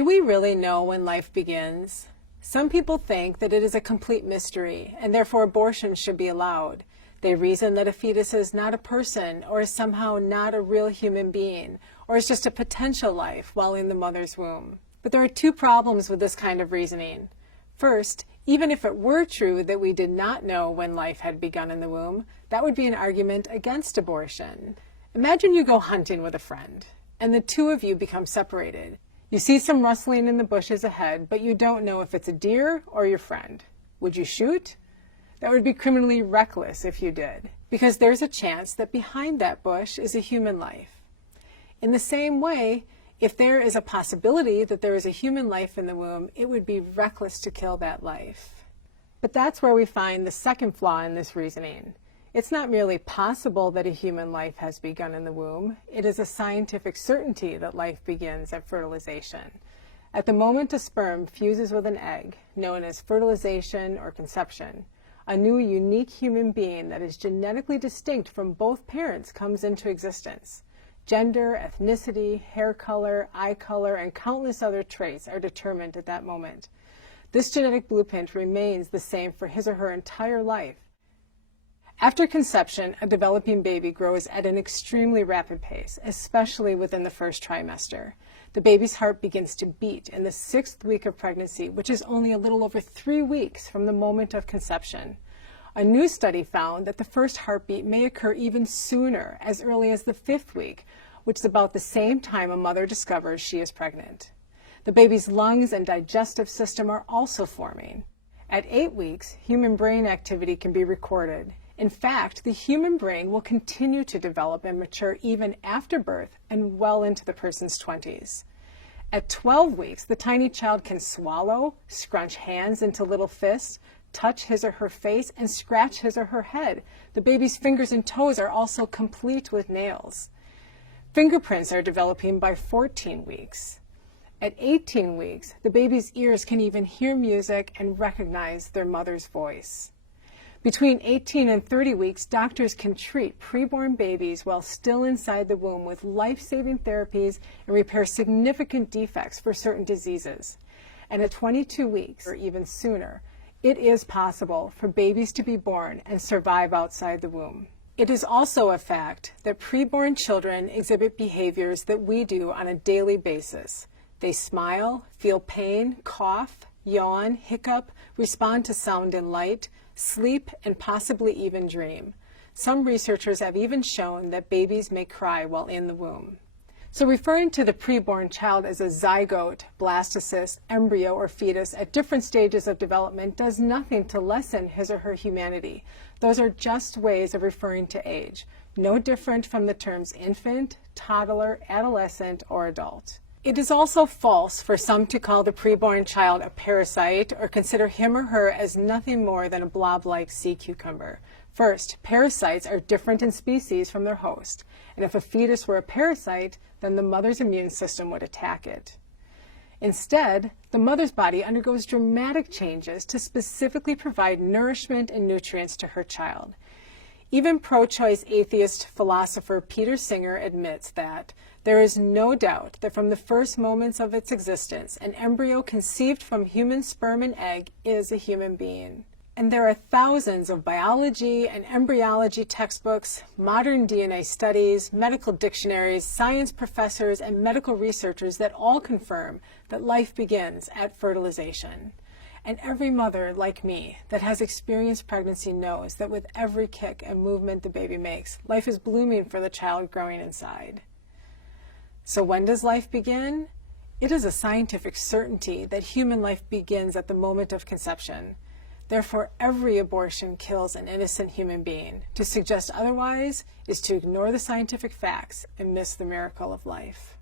Do we really know when life begins? Some people think that it is a complete mystery, and therefore abortion should be allowed. They reason that a fetus is not a person, or is somehow not a real human being, or is just a potential life while in the mother's womb. But there are two problems with this kind of reasoning. First, even if it were true that we did not know when life had begun in the womb, that would be an argument against abortion. Imagine you go hunting with a friend, and the two of you become separated. You see some rustling in the bushes ahead, but you don't know if it's a deer or your friend. Would you shoot? That would be criminally reckless if you did, because there's a chance that behind that bush is a human life. In the same way, if there is a possibility that there is a human life in the womb, it would be reckless to kill that life. But that's where we find the second flaw in this reasoning. It's not merely possible that a human life has begun in the womb. It is a scientific certainty that life begins at fertilization. At the moment a sperm fuses with an egg, known as fertilization or conception, a new unique human being that is genetically distinct from both parents comes into existence. Gender, ethnicity, hair color, eye color, and countless other traits are determined at that moment. This genetic blueprint remains the same for his or her entire life. After conception, a developing baby grows at an extremely rapid pace, especially within the first trimester. The baby's heart begins to beat in the 6th week of pregnancy, which is only a little over 3 weeks from the moment of conception. A new study found that the first heartbeat may occur even sooner, as early as the 5th week, which is about the same time a mother discovers she is pregnant. The baby's lungs and digestive system are also forming. At 8 weeks, human brain activity can be recorded. In fact, the human brain will continue to develop and mature even after birth and well into the person's 20s. At 12 weeks, the tiny child can swallow, scrunch hands into little fists, touch his or her face, and scratch his or her head. The baby's fingers and toes are also complete with nails. Fingerprints are developing by 14 weeks. At 18 weeks, the baby's ears can even hear music and recognize their mother's voice. Between 18 and 30 weeks, doctors can treat preborn babies while still inside the womb with life-saving therapies and repair significant defects for certain diseases. And at 22 weeks, or even sooner, it is possible for babies to be born and survive outside the womb. It is also a fact that preborn children exhibit behaviors that we do on a daily basis. They smile, feel pain, cough, yawn, hiccup, respond to sound and light, sleep, and possibly even dream. Some researchers have even shown that babies may cry while in the womb. So referring to the preborn child as a zygote, blastocyst, embryo, or fetus at different stages of development does nothing to lessen his or her humanity. Those are just ways of referring to age, no different from the terms infant, toddler, adolescent, or adult. It is also false for some to call the preborn child a parasite or consider him or her as nothing more than a blob-like sea cucumber. First, parasites are different in species from their host, and if a fetus were a parasite, then the mother's immune system would attack it. Instead, the mother's body undergoes dramatic changes to specifically provide nourishment and nutrients to her child. Even pro-choice atheist philosopher Peter Singer admits that there is no doubt that from the first moments of its existence, an embryo conceived from human sperm and egg is a human being. And there are thousands of biology and embryology textbooks, modern DNA studies, medical dictionaries, science professors, and medical researchers that all confirm that life begins at fertilization. And every mother, like me, that has experienced pregnancy knows that with every kick and movement the baby makes, life is blooming for the child growing inside. So when does life begin? It is a scientific certainty that human life begins at the moment of conception. Therefore, every abortion kills an innocent human being. To suggest otherwise is to ignore the scientific facts and miss the miracle of life.